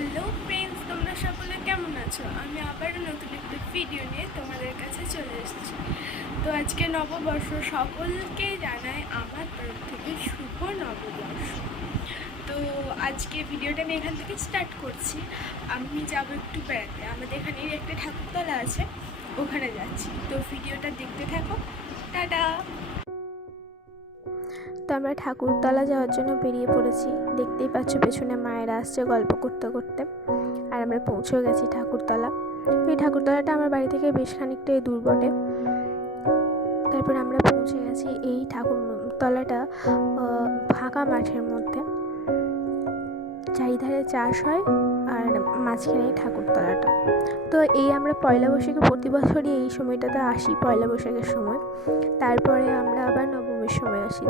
Hello friends, তোমরা সকলে কেমন আছো? আমি আবারও নতুন একটা ভিডিও নিয়ে তোমাদের কাছে চলে এসেছি। তো আজকে নববর্ষ, সকলকে জানাই আমার তরফ থেকে শুভ নববর্ষ। তো আজকে ভিডিওটা আমি এখান থেকে স্টার্ট করছি। আমি যাবো একটু বেড়াতে, আমাদের এখানে একটা ঠাকুরতলা আছে, ওখানে যাচ্ছি। তো ভিডিওটা দেখতে থাকো। টাটা। তো আমরা ঠাকুরতলা যাওয়ার জন্য বেরিয়ে পড়েছি। দেখতেই পাচ্ছ পেছনে মায়েরা আসছে গল্প করতে করতে, আর আমরা পৌঁছেও গেছি ঠাকুরতলা। এই ঠাকুরতলাটা আমার বাড়ি থেকে বেশ খানিকটাই দূর বটে। তারপর আমরা পৌঁছে গেছি এই ঠাকুরতলাটা ফাঁকা মাঠের মধ্যে, চারিধারে চাষ হয় আর মাঝখানে ঠাকুরতলাটা। তো এই আমরা পয়লা বৈশাখে প্রতি বছরই এই সময়টাতে আসি, পয়লা বৈশাখের সময়। তারপরে আমরা আবার নবমীর সময় আসি।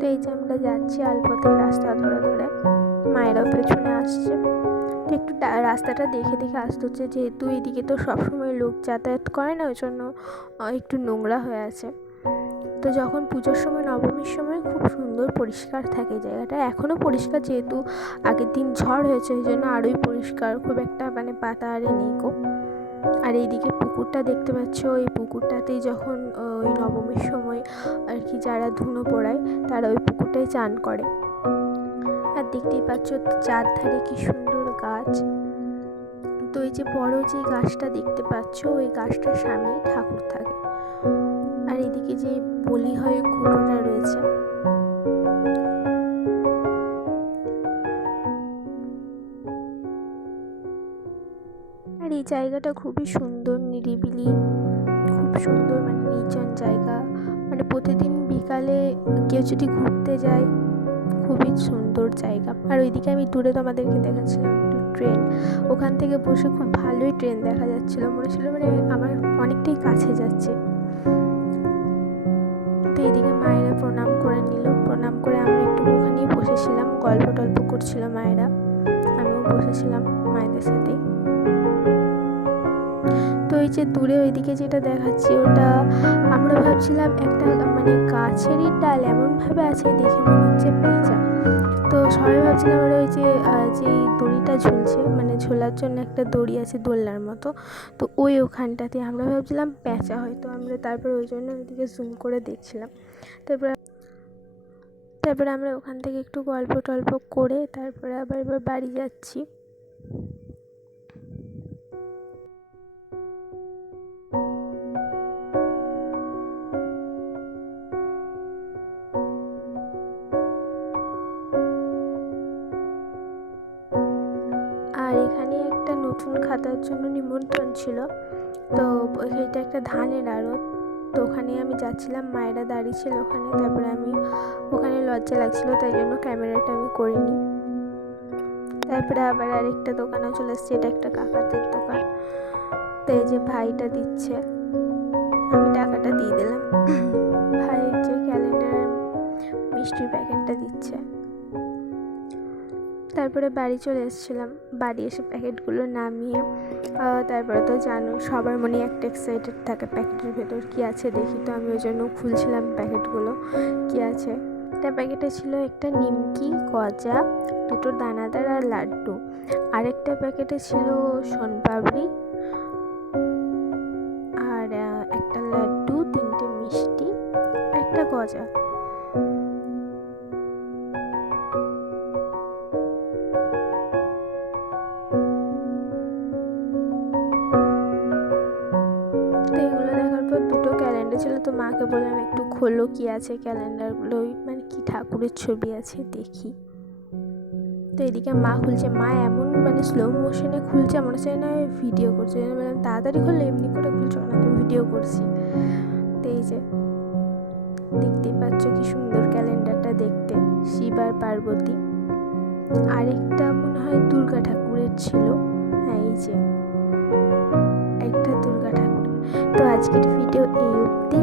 তো এই যে আমরা যাচ্ছি আলপথে রাস্তা ধরে ধরে, মায়েরাও পেছনে আসছে। তো একটু রাস্তাটা দেখে দেখে আসতে হচ্ছে, যেহেতু এদিকে তো সবসময় লোক যাতায়াত করে না, ওই জন্য একটু নোংরা হয়ে আছে। তো যখন পুজোর সময়, নবমীর সময় খুব সুন্দর পরিষ্কার থাকে জায়গাটা, এখনও পরিষ্কার, যেহেতু আগের দিন ঝড় হয়েছে ওই জন্য আরোই পরিষ্কার, খুব একটা পাতা আরে নেই গো। আর এইদিকে পুকুরটা দেখতে পাচ্ছ, এই পুকুরটাতেই যখন ওই নবমীর সময় আর কি যারা ধুনো পোড়ায় তারা ওই পুকুরটাই চান করে। আর দেখতেই পাচ্ছ চারধারে কি সুন্দর গাছ। তো এই যে বড় যে গাছটা দেখতে পাচ্ছ, ওই গাছটার সামনেই ঠাকুর থাকে। আর এদিকে যে বলি হয় কুটোটা রয়েছে, আর এই জায়গাটা খুবই সুন্দর, নিরিবিলি, খুব সুন্দর, নির্জন জায়গা। প্রতিদিন বিকালে কেউ যদি ঘুরতে যায়, খুবই সুন্দর জায়গা। আর ওইদিকে আমি দূরে তোমাদেরকে দেখাচ্ছিলাম একটু ট্রেন, ওখান থেকে বসে খুব ভালোই ট্রেন দেখা যাচ্ছিল, মনে ছিল আমার অনেকটাই কাছে যাচ্ছে। তো এইদিকে মায়েরা প্রণাম করে নিল, প্রণাম করে আমরা একটু ওখানেই বসেছিলাম, গল্প টল্প করছিল মায়েরা, আমিও বসেছিলাম মায়েদের সাথেই। তো এই যে দূরে ওইদিকে যেটা দেখাচ্ছি, ওটা আমরা ভাবছিলাম একটা গাছেরই ডাল এমনভাবে আছে, দেখে মনে হচ্ছে পেঁচা। তো সবাই ভাবছিলাম ওই যে দড়িটা ঝুলছে, ঝোলার জন্য একটা দড়ি আছে দোলনার মতো, তো ওখানটাতে আমরা ভাবছিলাম পেঁচা হয়তো। আমরা তারপরে ওই জন্য ওইদিকে জুম করে দেখছিলাম। তারপরে আমরা ওখান থেকে একটু গল্প টল্প করে তারপরে আবার বাড়ি যাচ্ছি। আর এখানে একটা নতুন খাতার জন্য নিমন্ত্রণ ছিল, তো এটা একটা ধানের আড়ত, তো ওখানে আমি যাচ্ছিলাম, মায়েরা দাঁড়িয়ে ছিল ওখানে। তারপরে আমি ওখানে লজ্জা লাগছিল, তাই জন্য ক্যামেরাটা আমি করিনি। তারপরে আবার আরেকটা দোকানেও চলে এসেছি, এটা একটা কাকাদের দোকান। তো এই যে ভাইটা দিচ্ছে, আমি টাকাটা দিয়ে দিলাম, ভাই যে ক্যালেন্ডার মিষ্টির প্যাকেটটা দিচ্ছে। তারপরে বাড়ি চলে এসেছিলাম, বাড়ি এসে প্যাকেটগুলো নামিয়ে তারপরে তো জানো সবার মনে একটা এক্সাইটেড থাকে প্যাকেটের ভেতর কী আছে দেখি। তো আমি ওই জন্য খুলছিলাম প্যাকেটগুলো কী আছে। একটা প্যাকেটে ছিল একটা নিমকি, গজা, দুটো দানাদার আর লাড্ডু। আরেকটা প্যাকেটে ছিল সোনপাপড়ি আর একটা লাড্ডু, তিনটে মিষ্টি, একটা গজা। ছিল, তো মাকে বললাম একটু খোলো কি আছে ক্যালেন্ডারগুলো, কি ঠাকুরের ছবি আছে দেখি। তো এদিকে মা খুলছে, মা এমন স্লো মোশনে খুলছে, মনে হচ্ছে না ভিডিও করছে। বললাম তাড়াতাড়ি খুললে, এমনি করে খুলছো না, তো ভিডিও করছি। তো এই যে দেখতেই পাচ্ছ কি সুন্দর ক্যালেন্ডারটা দেখতে, শিব আর পার্বতী। আরেকটা মনে হয় দুর্গা ঠাকুরের ছিল, হ্যাঁ এই যে একটা দুর্গা ঠাকুর। তো আজকের ভিডিও এই অবধি।